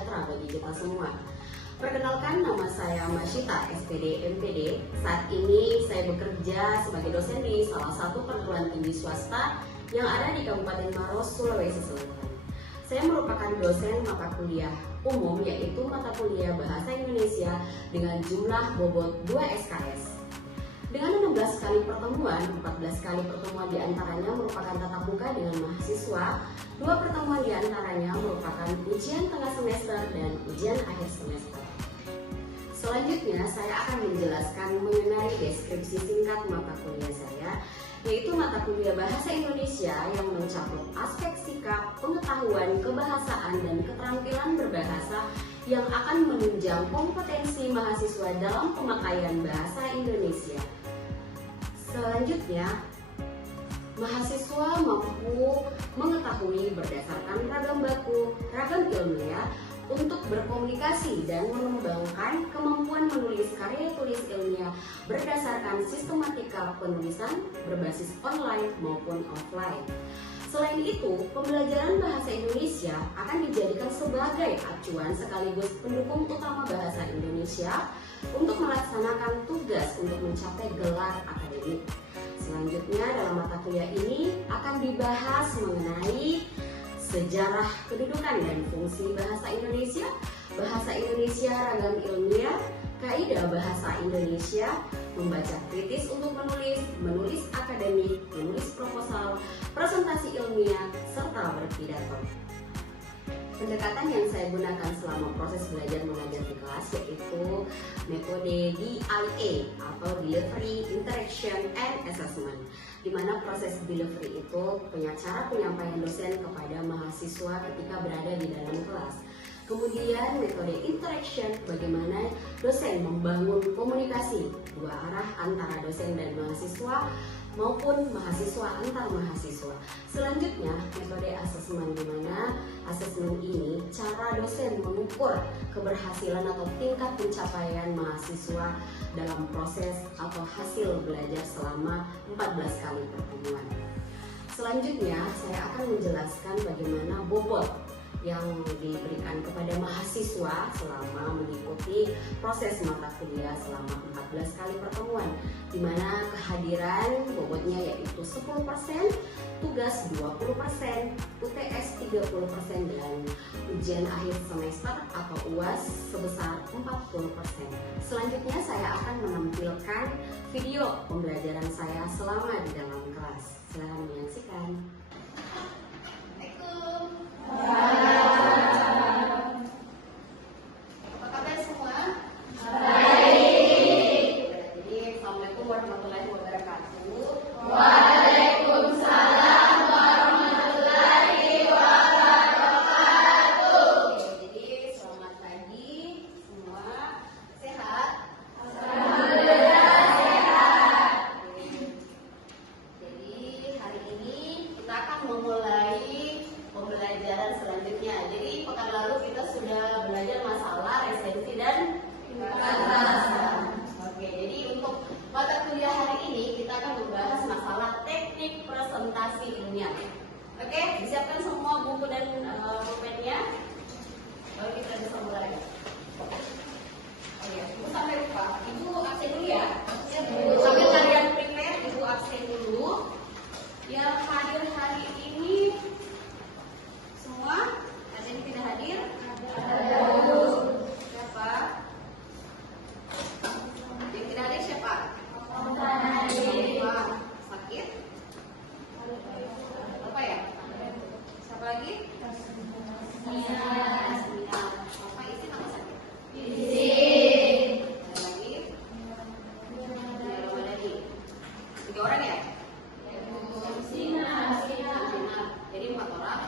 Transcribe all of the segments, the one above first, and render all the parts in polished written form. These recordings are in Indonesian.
sejahtera bagi kita semua. Perkenalkan, nama saya Masyita, SPD MPD. Saat ini saya bekerja sebagai dosen di salah satu perguruan tinggi swasta yang ada di Kabupaten Maros, Sulawesi Selatan. Saya merupakan dosen mata kuliah umum, yaitu mata kuliah Bahasa Indonesia dengan jumlah bobot 2 SKS. Dengan 16 kali pertemuan, 14 kali pertemuan diantaranya merupakan tatap muka dengan mahasiswa, 2 pertemuan diantaranya merupakan ujian tengah semester dan ujian akhir semester. Selanjutnya, saya akan menjelaskan mengenai deskripsi singkat mata kuliah saya, yaitu mata kuliah Bahasa Indonesia yang mencakup aspek sikap, pengetahuan, kebahasaan, dan keterampilan berbahasa yang akan menunjang kompetensi mahasiswa dalam pemakaian bahasa Indonesia. Selanjutnya, mahasiswa mampu mengetahui berdasarkan ragam baku, ragam ilmiah untuk berkomunikasi dan mengembangkan kemampuan menulis karya tulis ilmiah berdasarkan sistematika penulisan berbasis online maupun offline. Selain itu, pembelajaran bahasa Indonesia akan dijadikan sebagai acuan sekaligus pendukung utama bahasa Indonesia untuk melaksanakan tugas untuk mencapai gelar akademik. Selanjutnya, dalam mata kuliah ini akan dibahas mengenai sejarah kedudukan dan fungsi bahasa Indonesia, ragam ilmiah, kaidah bahasa Indonesia, membaca kritis untuk menulis akademik, menulis proposal, presentasi ilmiah, serta berpidato. Pendekatan yang saya gunakan selama proses belajar mengajar di kelas yaitu metode DIA atau Delivery, Interaction, and Assessment, di mana proses delivery itu cara penyampaian dosen kepada mahasiswa ketika berada di dalam kelas. Kemudian metode interaction, bagaimana dosen membangun komunikasi dua arah antara dosen dan mahasiswa maupun mahasiswa antar mahasiswa. Selanjutnya metode asesmen, di mana asesmen ini cara dosen mengukur keberhasilan atau tingkat pencapaian mahasiswa dalam proses atau hasil belajar selama 14 kali pertemuan. Selanjutnya saya akan menjelaskan bagaimana bobot yang diberikan kepada mahasiswa selama mengikuti proses mata kuliah selama 14 kali pertemuan, di mana kehadiran bobotnya yaitu 10%, tugas 20%, UTS 30%, dan ujian akhir semester atau UAS sebesar 40%. Selanjutnya saya akan menampilkan video pembelajaran saya selama di dalam kelas. Silahkan menyaksikan. Oke, disiapkan semua buku dan pulpennya. Lalu kita bisa mulai. Oke, Ibu sampai lupa, Ibu absen dulu ya. Sambil kalian prepare, Ibu absen dulu. Yang hadir hari ini semua, ada yang tidak hadir? Ada. Siapa? Yang tidak hadir siapa? Sakit? Apa ya? Siapa lagi? Apa izin apa sakit? Izin. Ada lagi? Ada lagi? 3 orang ya? Jadi 4 orang?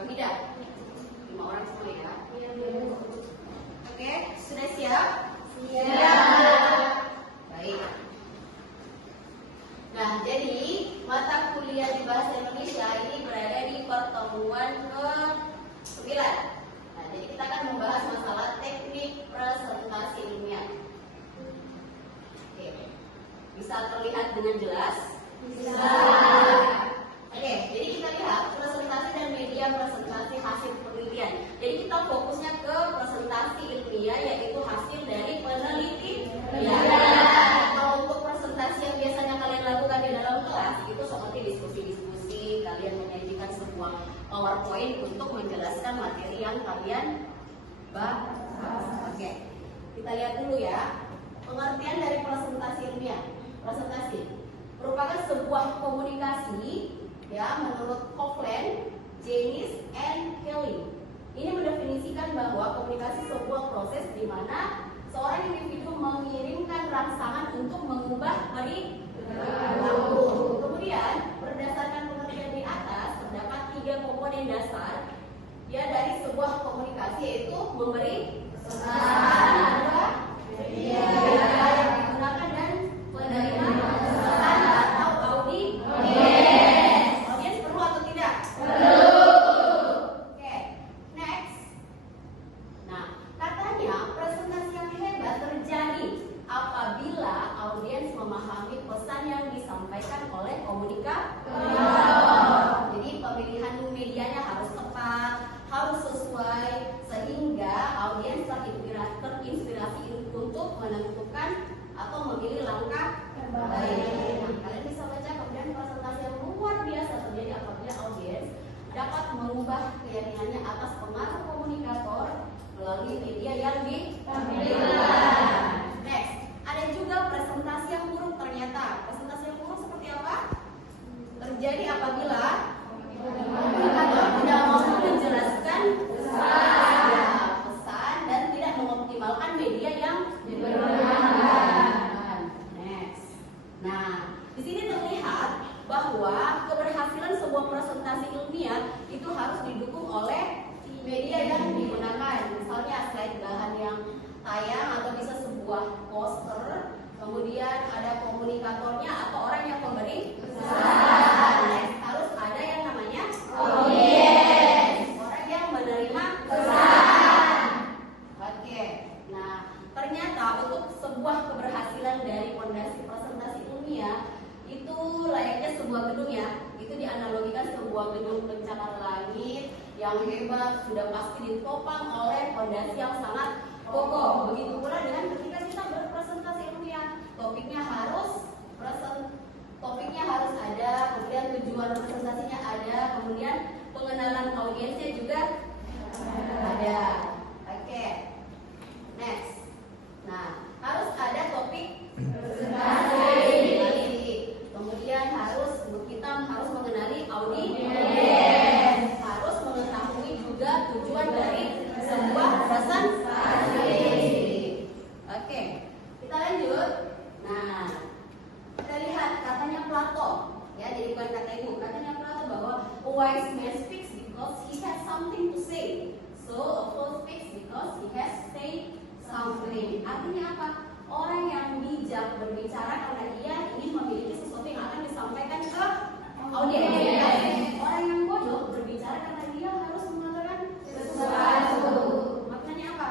Wahidah? 5 orang semua ya? Oke, sudah siap? Siap. Baik. Nah, jadi mata kuliah di Bahasa Indonesia ini berada di pertemuan ke-9. Nah, jadi kita akan membahas masalah teknik presentasi ilmiah. Oke, bisa terlihat dengan jelas? Bisa. Oke, jadi kita lihat presentasi dan media presentasi hasil penelitian penelitian. Jadi kita fokusnya ke presentasi ilmiah, yaitu hasil dari penelitian. Kalau untuk presentasi yang biasanya kalian lakukan di dalam kelas itu seperti diskusi-diskusi, kalian menyajikan sebuah PowerPoint untuk menjelaskan materi yang kalian bahas. Oke, kita lihat dulu ya pengertian dari presentasi ilmiah. Presentasi merupakan sebuah komunikasi ya menurut Coughlin, Janis, and Kelly. Ini mendefinisikan bahwa komunikasi sebuah proses di mana seorang individu mengirimkan rangsangan untuk mengubah perilaku. Kemudian berdasarkan pengertian di atas terdapat 3 komponen dasar ya dari sebuah komunikasi, yaitu memberi pesan, yang digunakan dan penerima pesan atau audiens. Audiens perlu atau tidak? Perlu. Oke, next. Nah, katanya presentasi yang hebat terjadi apabila audiens memahami pesan yang disampaikan oleh komunikator. Jadi pemilihan medianya harus tepat, harus sesuai, sehingga audiens terinspirasi untuk menentukan atau memilih langkah terbaik. Nah, kalian bisa baca kemudian presentasi yang luar biasa terjadi apabila audiens dapat mengubah keyakinannya atas pengaruh komunikator melalui media yang ditampilkan. Next, ada juga presentasi yang buruk ternyata. Presentasi yang buruk seperti apa? Terjadi apabila komunikator tidak mampu menjelaskan pesan dan tidak mengoptimalkan media yang digunakan. Next. Nah, di sini terlihat bahwa keberhasilan sebuah presentasi ilmiah itu harus didukung oleh media yang digunakan. Misalnya slide bahan yang tayang atau bisa sebuah poster. Kemudian ada komunikatornya atau orang yang memberi pesan. Next, harus ada yang namanya audiens, orang yang menerima pesan. Oke. Nah, ternyata untuk sebuah keberhasilan dari fondasi presentasi ilmiah itu layaknya sebuah gedung ya. Itu dianalogikan sebuah gedung pencakar langit yang hebat sudah pasti ditopang oleh fondasi yang sangat kokoh. Begitu pula dengan ketika kita berpresentasi ilmiah, topiknya harus ada, kemudian tujuan presentasinya ada, kemudian pengenalan audiensnya juga ada. Oke. Next. Nah, harus ada topik presentasi. Kemudian kita harus mengenali audiens, harus mengetahui juga tujuan dari sebuah presentasi. Oke, kita lanjut. Nah, kita lihat katanya Plato, ya, jadi bukan kata ibu, katanya Plato bahwa a wise man speaks because he has something to say, so a fool speaks because he has said something. Artinya apa? Orang yang bijak berbicara karena dia ingin memiliki sesuatu yang akan disampaikan ke audiens. Orang yang bodoh berbicara karena dia harus mengatakan sesuatu. Maknanya apa?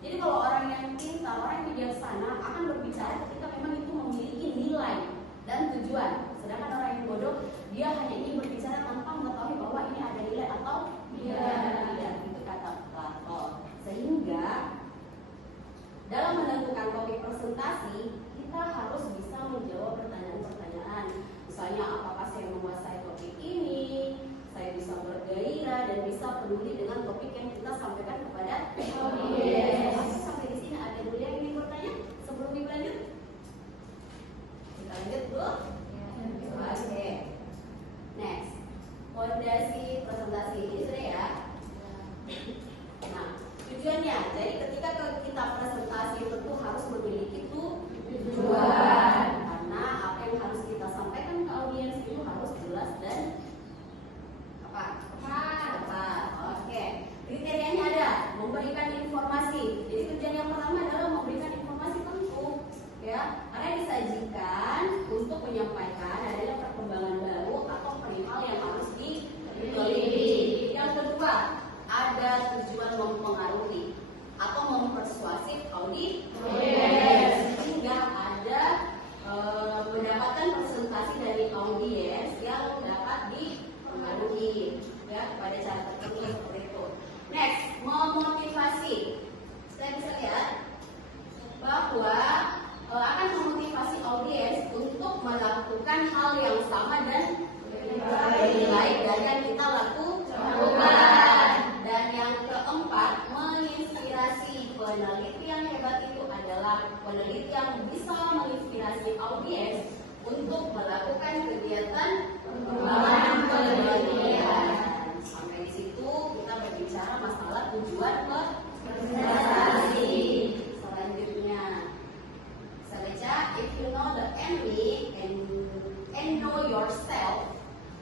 Jadi kalau orang yang pintar, orang yang bijaksana akan berbicara ketika memang itu memiliki nilai dan tujuan. Sedangkan orang yang bodoh, dia hanya ingin berbicara tanpa mengetahui bahwa ini ada nilai atau tidak. Itu kata Plato. Sehingga dalam menentukan topik presentasi, kita harus bisa peneliti yang hebat itu adalah peneliti yang bisa menginspirasi audiens untuk melakukan kegiatan pengembangan penelitian. Sampai di situ kita berbicara masalah tujuan presentasi. Selanjutnya, saya baca, if you know the enemy and know yourself,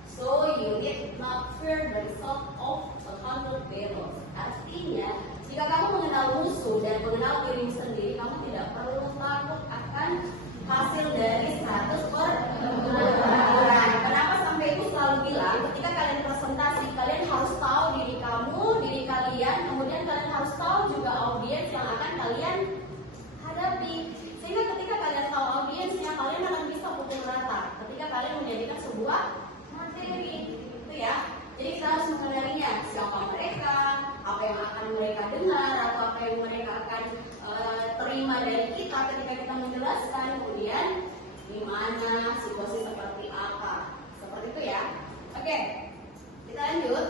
so you need not fear the result of 100 battles. Artinya, jika kamu mengenal musuh dan mengenal diri sendiri, kamu tidak perlu takut akan hasil dari 100 pertempuran. Kenapa sampai itu selalu bilang, ketika kalian presentasi, kalian harus tahu diri kamu, diri kalian, kemudian kalian harus tahu juga audiens yang akan kalian hadapi. Sehingga ketika kalian tahu audiensnya, kalian akan bisa pukul rata ketika kalian menjadikan sebuah materi, gitu ya. Jadi kita harus mengenalinya, siapa mereka, apa yang akan mereka dengar, atau apa yang mereka akan terima dari kita ketika kita menjelaskan, kemudian di mana, situasi seperti apa, seperti itu ya. Oke, kita lanjut.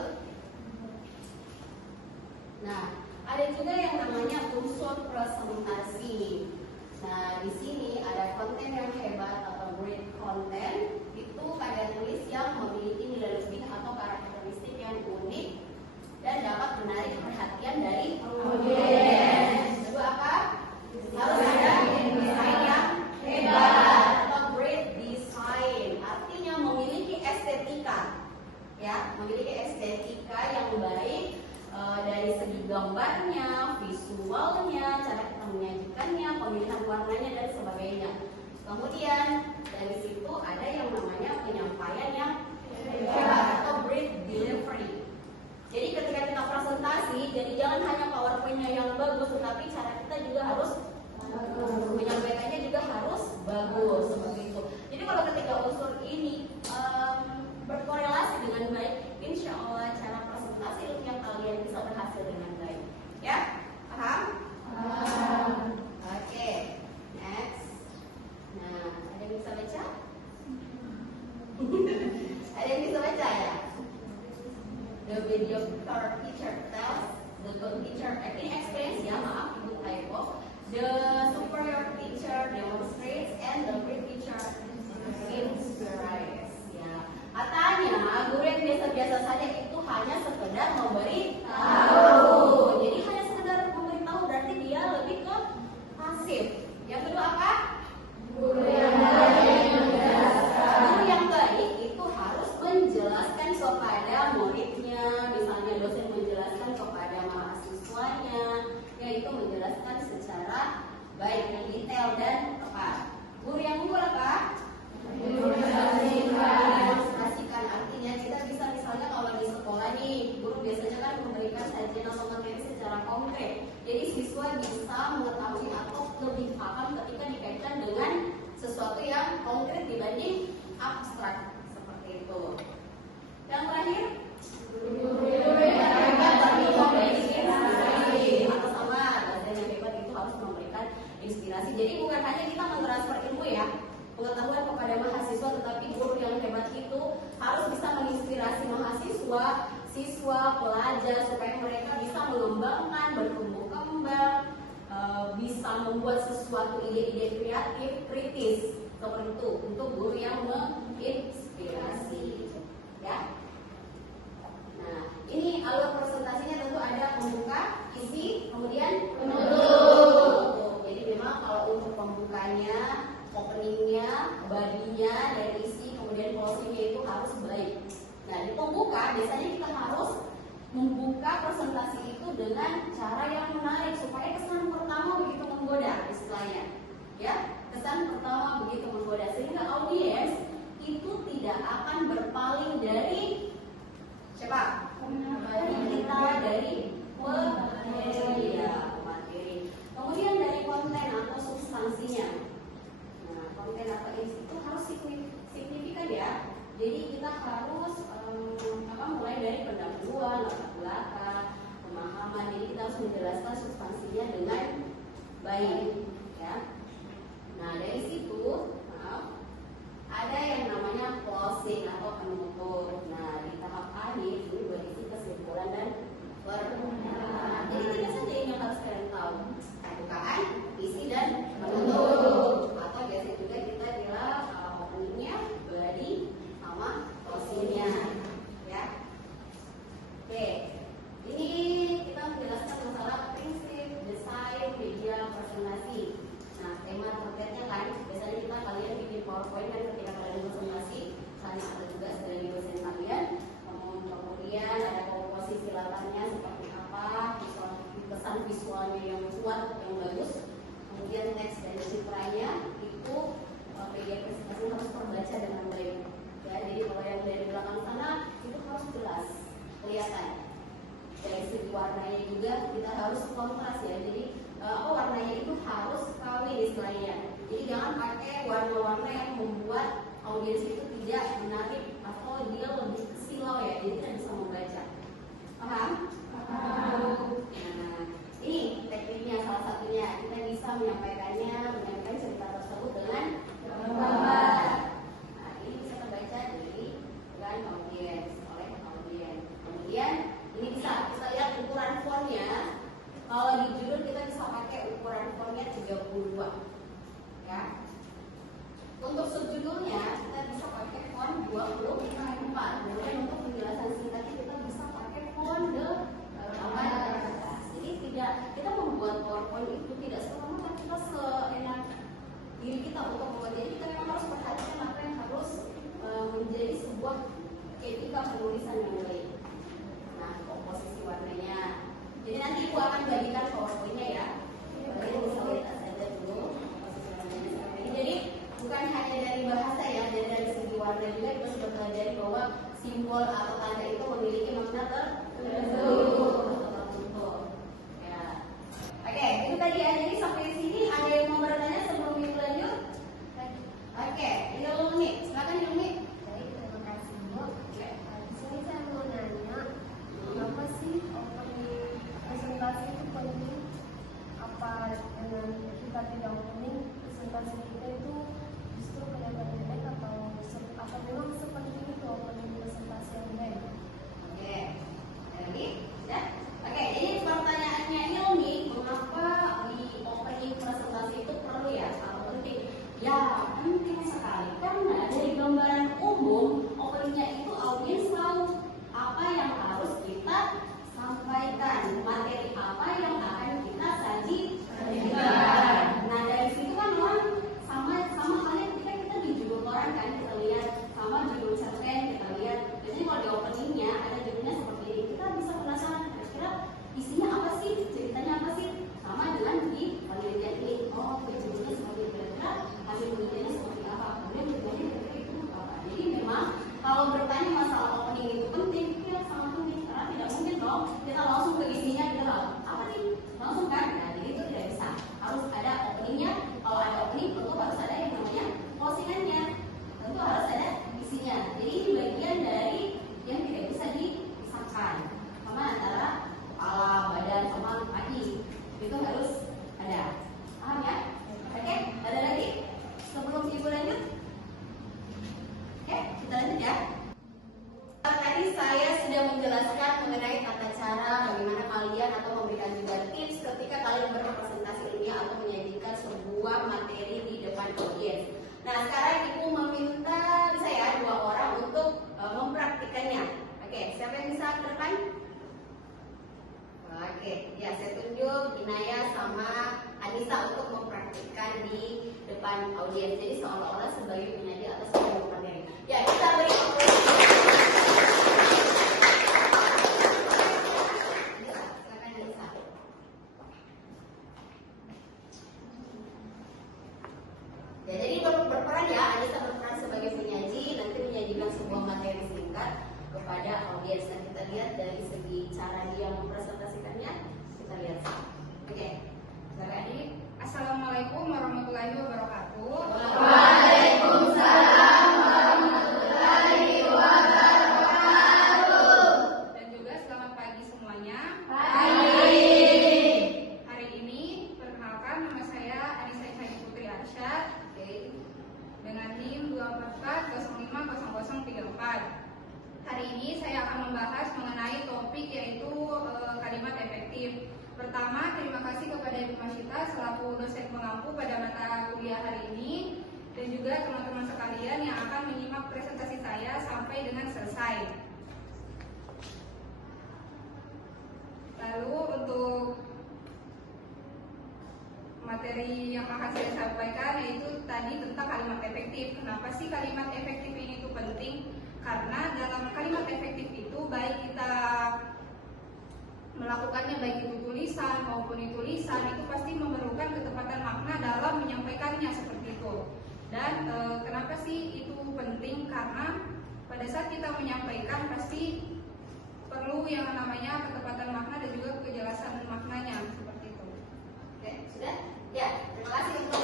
Nah, ada juga yang namanya unsur presentasi. Nah, di sini ada konten yang hebat atau great content. Itu kalian tulis yang memiliki nilai lebih atau karakteristik yang unik dan dapat menarik perhatian dari audiens. Kedua apa? Harus ada desain yang hebat atau great design. Artinya memiliki estetika, ya, memiliki estetika yang baik dari segi gambarnya, visualnya, cara kita menyajikannya, pemilihan warnanya dan sebagainya. Kemudian dari situ ada yang namanya penyampaian yang hebat atau great delivery. Jadi ketika kita presentasi, jadi jangan hanya PowerPoint-nya yang bagus, tetapi cara kita juga harus menyampaikannya juga harus bagus, seperti itu. Jadi kalau ketika unsur ini berkorelasi dengan baik, insya Allah cara presentasi yang kalian bisa berhasil dengan baik. Ya, paham? Oke, next. Nah, ada yang bisa baca? Ada yang bisa baca ya? The video teacher tells, the good teacher explains, ya maaf, ibu typo. The superior teacher demonstrates, and the great teacher inspires. Ya, katanya guru yang biasa-biasa saja itu hanya sekedar memberi tahu. Jadi hanya sekedar memberi tahu berarti dia lebih ke pasif. Yang kedua apa? Guru yang baik menjelaskan. Guru yang baik itu harus menjelaskan kepada muridnya, misalnya dosen menjelaskan kepada mahasiswanya, yaitu menjelaskan secara baik dan detail dan tepat. Guru yang unggul apa? Demonstrasikan. Artinya kita bisa misalnya kalau di sekolah nih, guru biasanya kan memberikan sajian atau materi secara konkret. Jadi siswa bisa mengetahui atau lebih paham ketika dikaitkan dengan sesuatu yang konkret dibanding abstrak, seperti itu. Yang terakhir, atau sama dosen yang hebat itu harus memberikan inspirasi. Jadi bukan hanya kita mentransfer ilmu ya, pengetahuan kepada mahasiswa, tetapi guru yang hebat itu harus bisa menginspirasi mahasiswa, siswa, pelajar supaya mereka bisa mengembangkan, bertumbuh kembang, bisa membuat sesuatu ide-ide kreatif, kritis, seperti itu untuk guru yang menginspirasi, ya. Nah, ini alur presentasinya tentu ada pembuka, isi, kemudian penutup. Jadi memang kalau untuk pembukanya, openingnya, badinya, dan isi, kemudian closingnya itu harus baik. Nah, di pembuka biasanya kita harus membuka presentasi itu dengan cara yang menarik supaya kesan pertama begitu menggoda istilahnya, ya, kesan pertama begitu menggoda sehingga audiens itu tidak akan berpaling dari siapa? Dari kita, dari materi, ya, materi. Kemudian dari konten atau substansinya. Nah, konten atau itu harus signifikan ya. Jadi kita harus mulai dari pendahuluan, latar belakang, pemahaman. Jadi kita harus menjelaskan substansinya dengan baik, ya. Nah, dari situ ada yang namanya closing atau penutup. Nah, di tahap akhir ini berisi kesimpulan dan pernyataan. Jadi tidak saja yang harus kalian tahu. visualnya yang kuat, yang bagus, kemudian teks dan citranya itu PDF presentasi harus terbaca dengan baik. Ya, jadi kalau yang dari belakang sana itu harus jelas kelihatan. Dari segi warnanya juga kita harus kontras ya. Jadi warnanya itu harus kawin istilahnya. Jadi jangan pakai warna-warna yang membuat audiens itu tidak menarik atau dia lebih kesilau ya. Jadi tidak bisa membaca. Paham? Paham. Nah, ini tekniknya salah satunya. Kita bisa menyampaikan cerita tersebut dengan gambar. Nah, ini bisa terbaca dengan audiens, oleh audiens. Kemudian ini bisa kita lihat ukuran fontnya. Kalau di judul kita bisa pakai ukuran fontnya 32. Ya. Untuk subjudulnya kita bisa pakai font 24. Kemudian untuk penjelasan singkatnya kita bisa pakai font 18. Jadi tidak kita membuat PowerPoint itu tidak serta-merta kita seenak diri kita untuk membuat. Jadi kita memang harus perhatikan apa yang harus menjadi sebuah etika penulisan yang baik. Nah, komposisi warnanya. Jadi nanti Ibu akan bagikan PowerPoint-nya ya. Kalian bisa lihat saja dulu komposisi warnanya seperti ini. Jadi bukan hanya dari bahasa ya, dari segi warna juga kita sudah pelajari bahwa simbol atau tanda itu memiliki makna tertentu. Ya. Oke, itu tadi ya. Jadi sampai sini ada yang mau bertanya sebelum Ibu lanjut? Oke, Ilmi, silakan Ilmi. Baik, terima kasih Bu. Di sini saya mau nanya, kenapa sih opening presentasi itu penting? Apa dengan kita tidak opening presentasi kita itu justru kelihatan jelek atau memang sepenting itu opening presentasi yang baik? Oke, Ilmi, ya. Oke, ini pertanyaannya Ilmi, mengapa di opening presentasi itu perlu ya atau penting? Ya, penting sekali karena dari gambaran umum openingnya itu audiens tahu apa yang harus kita sampaikan, materi apa yang akan kita sajikan. Nah, dari situ kan orang sama halnya ketika kita di judul koran kan kita lihat, sama judul cerpen kita lihat. Biasanya kalau di openingnya ada judulnya seperti ini, kita bisa penasaran kira-kira isinya apa sih, ceritanya apa sih. Sama dengan di penelitian ini, oh judulnya seperti kira-kira hasil penelitiannya seperti apa, kemudian judulnya kira-kira itu apa. Jadi memang kalau bertanya masalah opening itu penting, ya sangat penting karena tidak mungkin dong kita langsung ke isinya kita apa nih langsung kan. Nah, jadi itu tidak bisa, harus ada openingnya. Kalau ada opening tentu harus ada yang namanya closingannya, tentu harus ada isinya. Jadi ini bagian dari yang tidak bisa dipisahkan sama antara kepala, badan sama kaki, itu harus ada. Paham ya? Oke, ada lagi sebelum Ibu lanjut? Oke, kita lanjut ya. Tadi saya sudah menjelaskan mengenai tata cara bagaimana kalian atau memberikan juga tips ketika kalian berpresentasi ilmiah atau menyajikan sebuah materi di depan audiens. Nah, sekarang Ibu meminta saya 2 orang untuk mempraktikannya. Oke, siapa yang bisa ke depan? Oke, ya saya tunjuk Inaya sama Anissa untuk mempraktikkan di depan audiens. Jadi seolah-olah sebagai penyaji atas sebuah materi. Ya, kita beri apresiasi. Ya, jadi berperan ya, Anissa berperan sebagai penyaji, nanti menyajikan sebuah materi singkat kepada audiens. Dan kita lihat dari segi cara dia mempresentasikannya, kita lihat. Oke, silakan ini. Assalamualaikum warahmatullahi wabarakatuh. Waalaikumsalam warahmatullahi wabarakatuh. Dan juga selamat pagi semuanya. Pagi. Hari ini perkenalkan nama saya Anissa Isani Putri Arsyad dengan NIM 244050034. Hari ini saya akan membahas mengenai topik yaitu kalimat efektif. Pertama, terima kasih kepada Ibu Masyita selaku dosen pengampu pada mata kuliah hari ini, dan juga teman-teman sekalian yang akan menyimak presentasi saya sampai dengan selesai. Lalu untuk materi yang akan saya sampaikan yaitu tadi tentang kalimat efektif. Kenapa sih kalimat efektif ini itu penting? Karena dalam kalimat efektif itu baik kita melakukannya baik itu tulisan lisan maupun tulisan itu pasti memerlukan ketepatan makna dalam menyampaikannya seperti itu. Dan kenapa sih itu penting? Karena pada saat kita menyampaikan pasti perlu yang namanya ketepatan makna dan juga kejelasan maknanya seperti itu. Oke, sudah? Ya, terima kasih untuk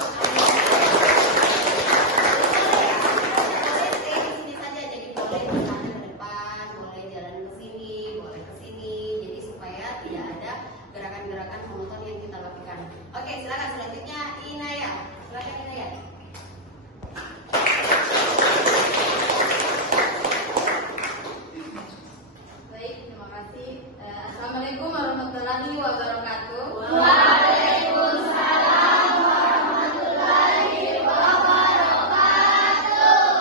Assalamualaikum warahmatullahi wabarakatuh. Waalaikumsalam warahmatullahi wabarakatuh.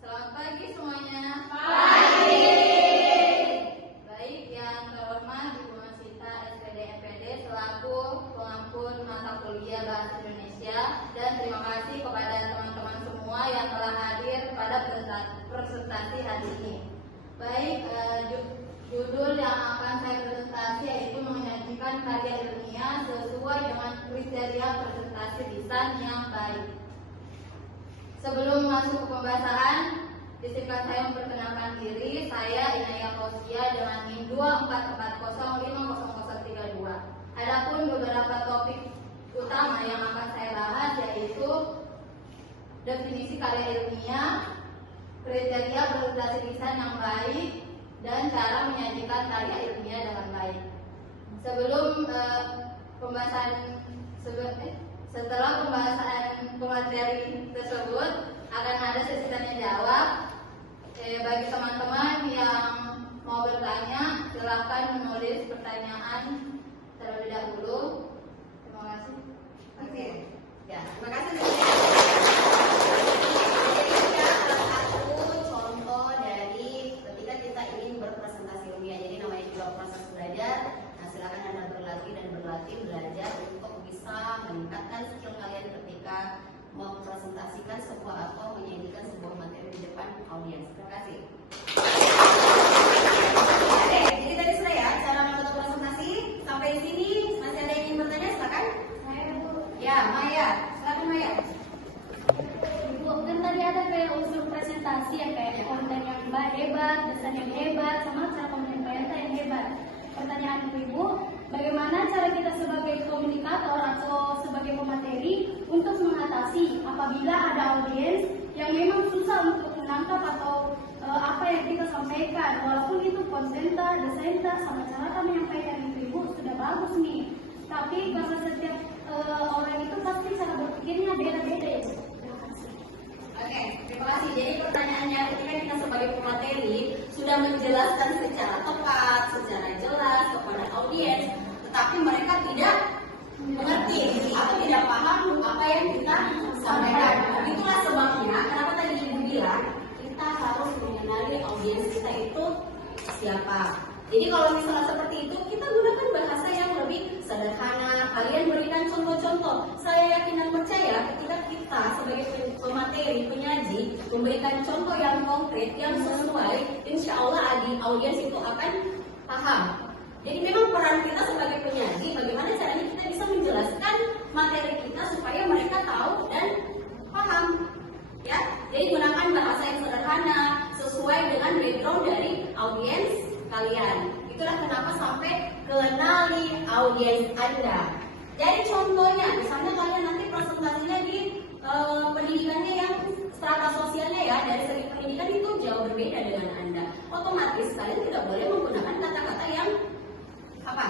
Selamat pagi semuanya. Pagi. Baik, yang terhormat Ibu Masita SPD MPD selaku pengampun mata kuliah Bahasa Indonesia, dan terima kasih kepada teman-teman semua yang telah hadir pada presentasi hari ini. Baik, judul yang akan saya presentasi yaitu menyajikan karya ilmiah sesuai dengan kriteria presentasi lisan yang baik. Sebelum masuk ke pembahasan, izinkan saya memperkenalkan diri. Saya Inaya Kosia dengan NIM 244050032. Adapun beberapa topik utama yang akan saya bahas yaitu definisi karya ilmiah, kriteria presentasi lisan yang baik, dan cara menyajikan karya ilmiah dengan baik. Sebelum setelah pembahasan pemateri tersebut akan ada sesi tanya jawab. Bagi teman-teman yang mau bertanya, silakan menulis pertanyaan terlebih dahulu. Terima kasih. Oke. Ya, terima kasih. Contoh dari ketika kita ingin berpresentasi ilmiah, jadi namanya juga proses belajar. Nah, silakan Anda berlatih belajar untuk bisa meningkatkan skill kalian ketika mempresentasikan sebuah atau menyajikan sebuah materi di depan audiens. Terima kasih. Oke, jadi tadi sudah ya cara membentuk presentasi. Sampai di sini masih ada yang ingin bertanya? Silakan. Saya Bu. Ya, Maya. Silakan Maya. Bu, kan tadi ada kayak unsur presentasi ya, kayak konten yang hebat, desain yang hebat, sama cara penyampaian yang hebat. Pertanyaan Ibu, bagaimana cara kita sebagai komunikator atau sebagai pemateri untuk mengatasi apabila ada audiens yang memang susah untuk menangkap atau apa yang kita sampaikan, walaupun itu kontenta, desainta, sama cara menyampaikan Ibu sudah bagus nih. Tapi karena setiap orang itu pasti cara berpikirnya beda-beda ya. Terima kasih. Oke, terima kasih. Jadi pertanyaannya, ketika kita sebagai pemateri sudah menjelaskan secara tepat, secara jelas kepada audiens, tetapi mereka tidak mengerti atau tidak paham apa yang kita sampaikan. Itulah sebabnya kenapa tadi Ibu bilang kita harus mengenali audiens kita itu siapa. Jadi kalau misalnya seperti itu, kita gunakan bahasa yang lebih sederhana. Kalian berikan contoh-contoh. Saya yakin dan percaya ketika kita sebagai pemateri, penyaji, memberikan contoh yang konkret, yang sesuai, insya Allah audiens itu akan paham. Jadi memang peran kita sebagai penyaji, bagaimana caranya kita bisa menjelaskan materi kita supaya mereka tahu dan paham. Ya, jadi gunakan bahasa yang sederhana, sesuai dengan background dari audiens kalian. Itulah kenapa sampai kenali audiens Anda. Jadi contohnya, misalnya kalian nanti presentasinya di pendidikannya yang strata sosialnya ya, dari segi pendidikan itu jauh berbeda dengan Anda. Otomatis kalian tidak boleh menggunakan kata-kata yang apa?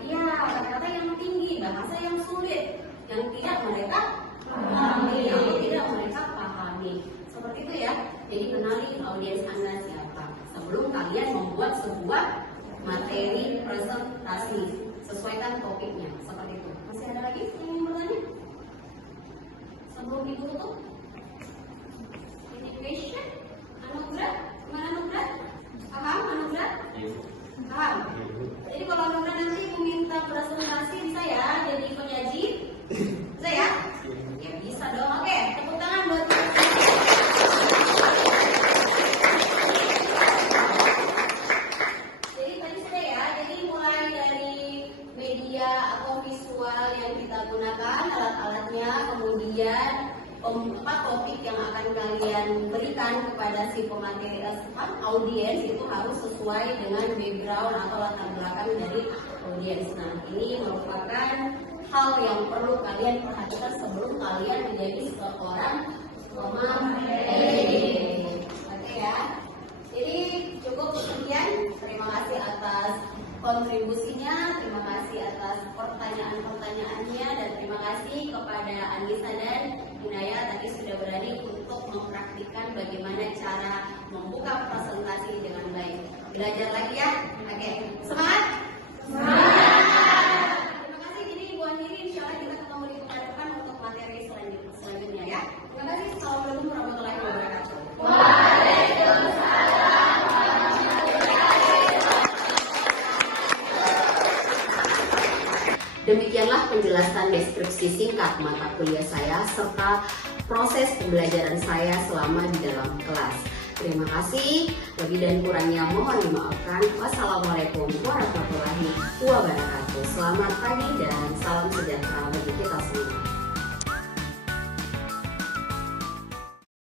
Iya, kata-kata yang tinggi, bahasa yang sulit, yang tidak mereka pahami, Seperti itu ya. Jadi kenali audiens Anda siapa sebelum kalian membuat sebuah materi presentasi. Sesuaikan topiknya, seperti itu. Masih ada lagi yang ingin bertanya? Sebelum Ibu tutup? Any question? Anugrah? Mana Anugrah? Paham Anugrah? Paham? Jadi kalau Anugrah nanti Ibu minta presentasi bisa ya jadi penyaji? Bisa ya? Ya bisa dong. Oke, tepuk tangan buat jadi tadi sudah ya, jadi mulai dari gunakan alat-alatnya, kemudian topik yang akan kalian berikan kepada si pemateri audiens itu harus sesuai dengan background atau latar belakang dari audiens. Nah, ini merupakan hal yang perlu kalian perhatikan sebelum kalian menjadi seorang pemateri. Oke ya. Jadi cukup sekian. Terima kasih atas kontribusinya, terima kasih atas pertanyaan-pertanyaannya, dan terima kasih kepada Anissa dan Inaya tadi sudah berani untuk mempraktikkan bagaimana cara membuka presentasi dengan baik. Belajar lagi ya. Oke, semangat. Terima kasih. Jadi Ibu Andiri, insya Allah kita ketemu di pekan depan untuk materi selanjutnya ya. Terima kasih. Assalamualaikum warahmatullahi wabarakatuh. Demikianlah penjelasan deskripsi singkat mata kuliah saya serta proses pembelajaran saya selama di dalam kelas. Terima kasih. Lebih dan kurangnya mohon dimaafkan. Wassalamualaikum warahmatullahi wabarakatuh. Selamat pagi dan salam sejahtera bagi kita semua.